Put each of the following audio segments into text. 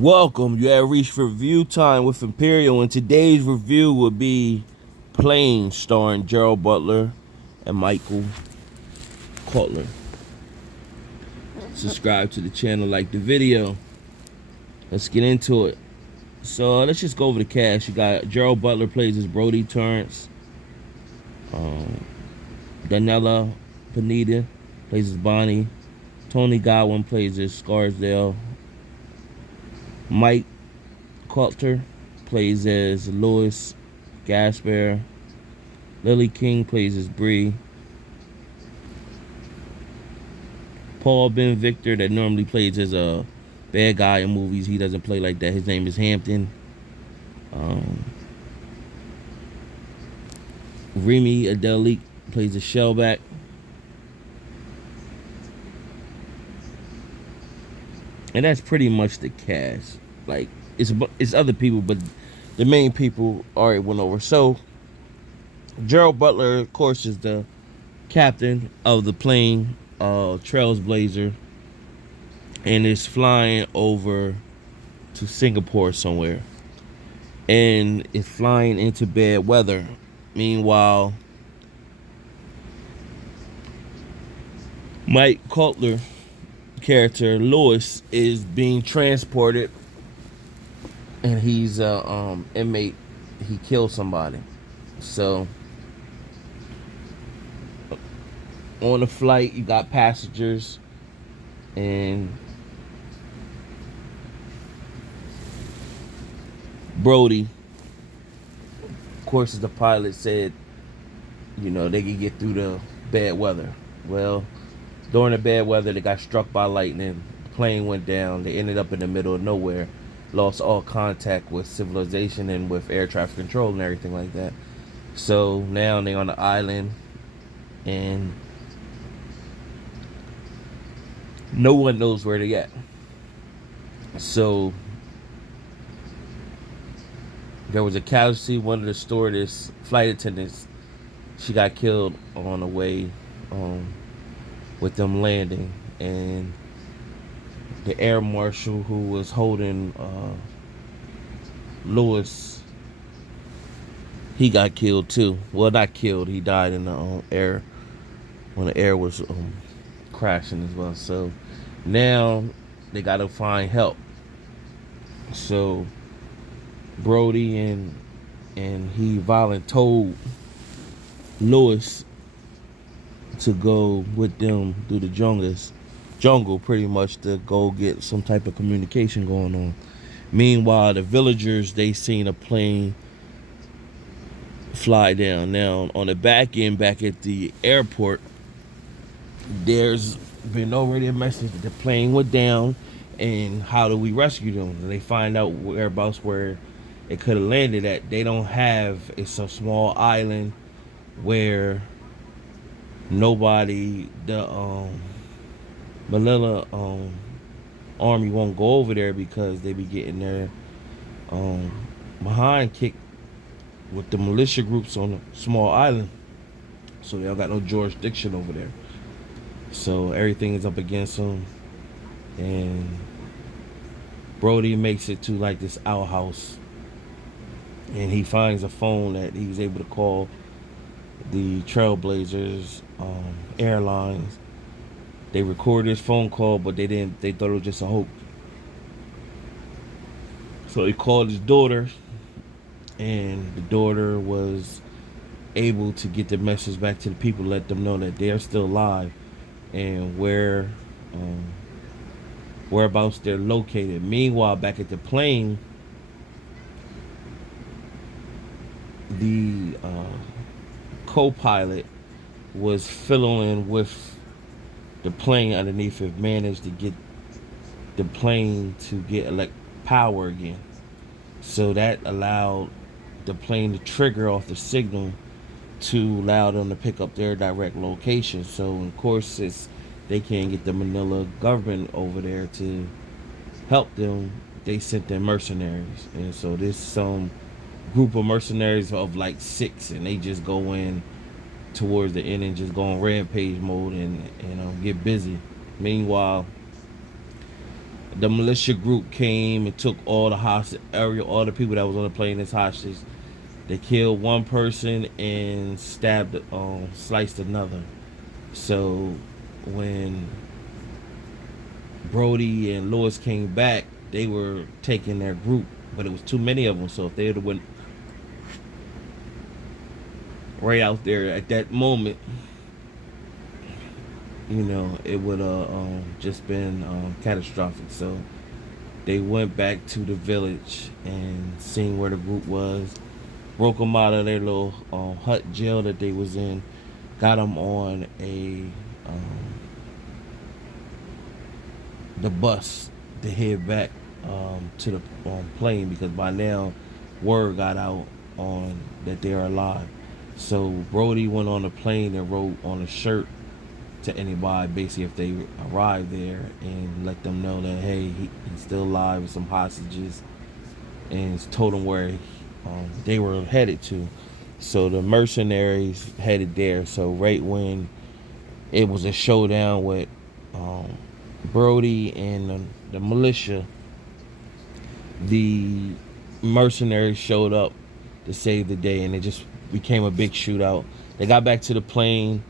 Welcome, you have reached review time with Imperial, and today's review will be Plane, starring Gerald Butler and Michael Cutler. Subscribe to the channel, like the video. Let's get into it. So let's just go over the cast. You got Gerald Butler plays as Brodie Torrance. Daniela Pineda plays as Bonnie. Tony Godwin plays as Scarsdale. Mike Coulter plays as Louis Gasper. Lily King plays as Bree. Paul Ben Victor, that normally plays as a bad guy in movies, he doesn't play like that. His name is Hampton. Remy Adelic plays as Shellback. And that's pretty much the cast. Like, it's other people, but the main people already went over. So Gerald Butler, of course, is the captain of the plane, Trailblazer, and is flying over to Singapore somewhere, and is flying into bad weather. Meanwhile, Mike Cutler character Louis is being transported, and he's a inmate. He killed somebody. So on the flight, you got passengers, and Brodie, of course, as the pilot said, they could get through the bad weather. Well, during the bad weather, they got struck by lightning. The plane went down. They ended up in the middle of nowhere, lost all contact with civilization and with air traffic control and everything like that. So now they're on the island, and no one knows where they're at. So there was a casualty. One of the stewardess, flight attendants, she got killed on the way with them landing. And the air marshal who was holding Louis, he got killed too. Well, not killed. He died in the air when the air was crashing as well. So now they got to find help. So Brodie and he told Louis to go with them through the jungle pretty much, to go get some type of communication going on. Meanwhile, the villagers, they seen a plane fly down. Now on the back end, back at the airport, there's been already a message that the plane went down, and how do we rescue them? And they find out whereabouts where it could have landed at. They don't have, it's a small island where nobody, the Manila army won't go over there because they be getting their behind kicked with the militia groups on a small island. So they don't got no jurisdiction over there. So everything is up against them, and Brodie makes it to like this outhouse, and he finds a phone that he was able to call the Trailblazers airlines. They recorded his phone call, but they thought it was just a hoax. So he called his daughter, and the daughter was able to get the message back to the people, let them know that they're still alive and whereabouts they're located. Meanwhile, back at the plane, the co-pilot was fiddling with the plane underneath it, managed to get the plane to get power again. So that allowed the plane to trigger off the signal to allow them to pick up their direct location. So of course, they can't get the Manila government over there to help them, they sent their mercenaries. And so this some group of mercenaries of like 6, and they just go in towards the end and just go on rampage mode and get busy. Meanwhile, The militia group came and took all the hostage, all the people that was on the plane as hostage. They killed one person and stabbed, sliced another. So when Brodie and Lewis came back, they were taking their group, but it was too many of them. So if they would have went right out there at that moment, it would have just been catastrophic. So they went back to the village and seen where the group was, broke them out of their little hut jail that they was in, got them on the bus to head back to the plane, because by now word got out on that they're alive. So Brodie went on the plane and wrote on a shirt to anybody, basically, if they arrived there, and let them know that, hey, he's still alive with some hostages, and told them where they were headed to. So the mercenaries headed there. So right when it was a showdown with Brodie and the militia, the mercenaries showed up to save the day, and it just became a big shootout. They got back to the plane.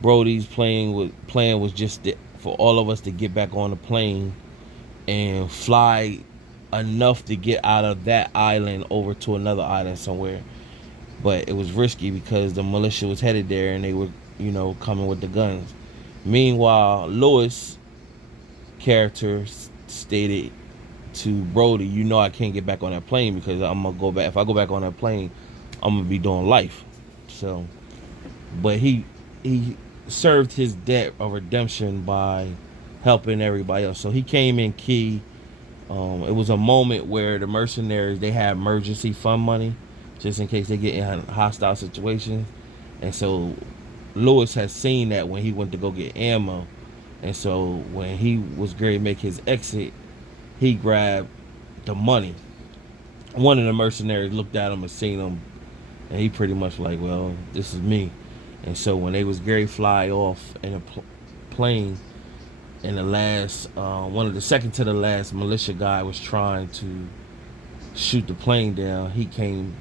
Brodie's plan was just for all of us to get back on the plane and fly enough to get out of that island over to another island somewhere. But it was risky because the militia was headed there and they were, coming with the guns. Meanwhile, Lewis' character stated to Brodie, I can't get back on that plane because I'm gonna go back. If I go back on that plane, I'm gonna be doing life. So, but he served his debt of redemption by helping everybody else. So he came in key. It was a moment where the mercenaries, they had emergency fund money just in case they get in hostile situations. And so Lewis had seen that when he went to go get ammo. And so when he was going to make his exit, he grabbed the money. One of the mercenaries looked at him and seen him, and he pretty much like, well, this is me. And so when they was Gary fly off in a plane, and one of the second to the last militia guy was trying to shoot the plane down, he came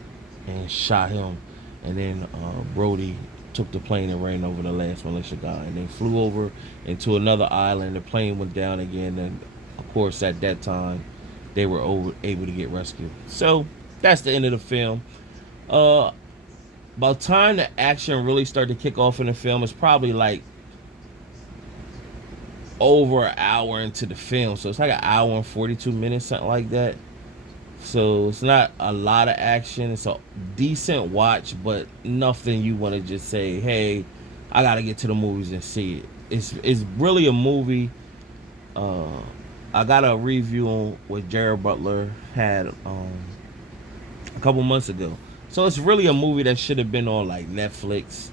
and shot him. And then Brodie took the plane and ran over the last militia guy, and they flew over into another island. The plane went down again, and of course at that time they were able to get rescued. So that's the end of the film. By the time the action really started to kick off in the film, it's probably like over an hour into the film. So it's like an hour and 42 minutes, something like that. So it's not a lot of action. It's a decent watch, but nothing you want to just say, hey, I got to get to the movies and see it. It's really a movie. I got a review on what Jared Butler had a couple months ago. So it's really a movie that should have been on like Netflix,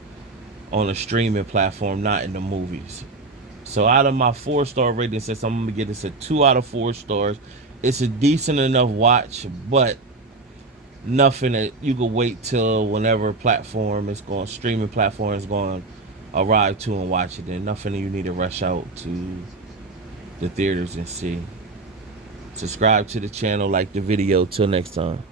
on a streaming platform, not in the movies. So out of my 4-star rating system, I'm going to give this a 2 out of 4 stars. It's a decent enough watch, but nothing that you could wait till whenever streaming platform is going to arrive to and watch it. And nothing you need to rush out to the theaters and see. Subscribe to the channel, like the video. Till next time.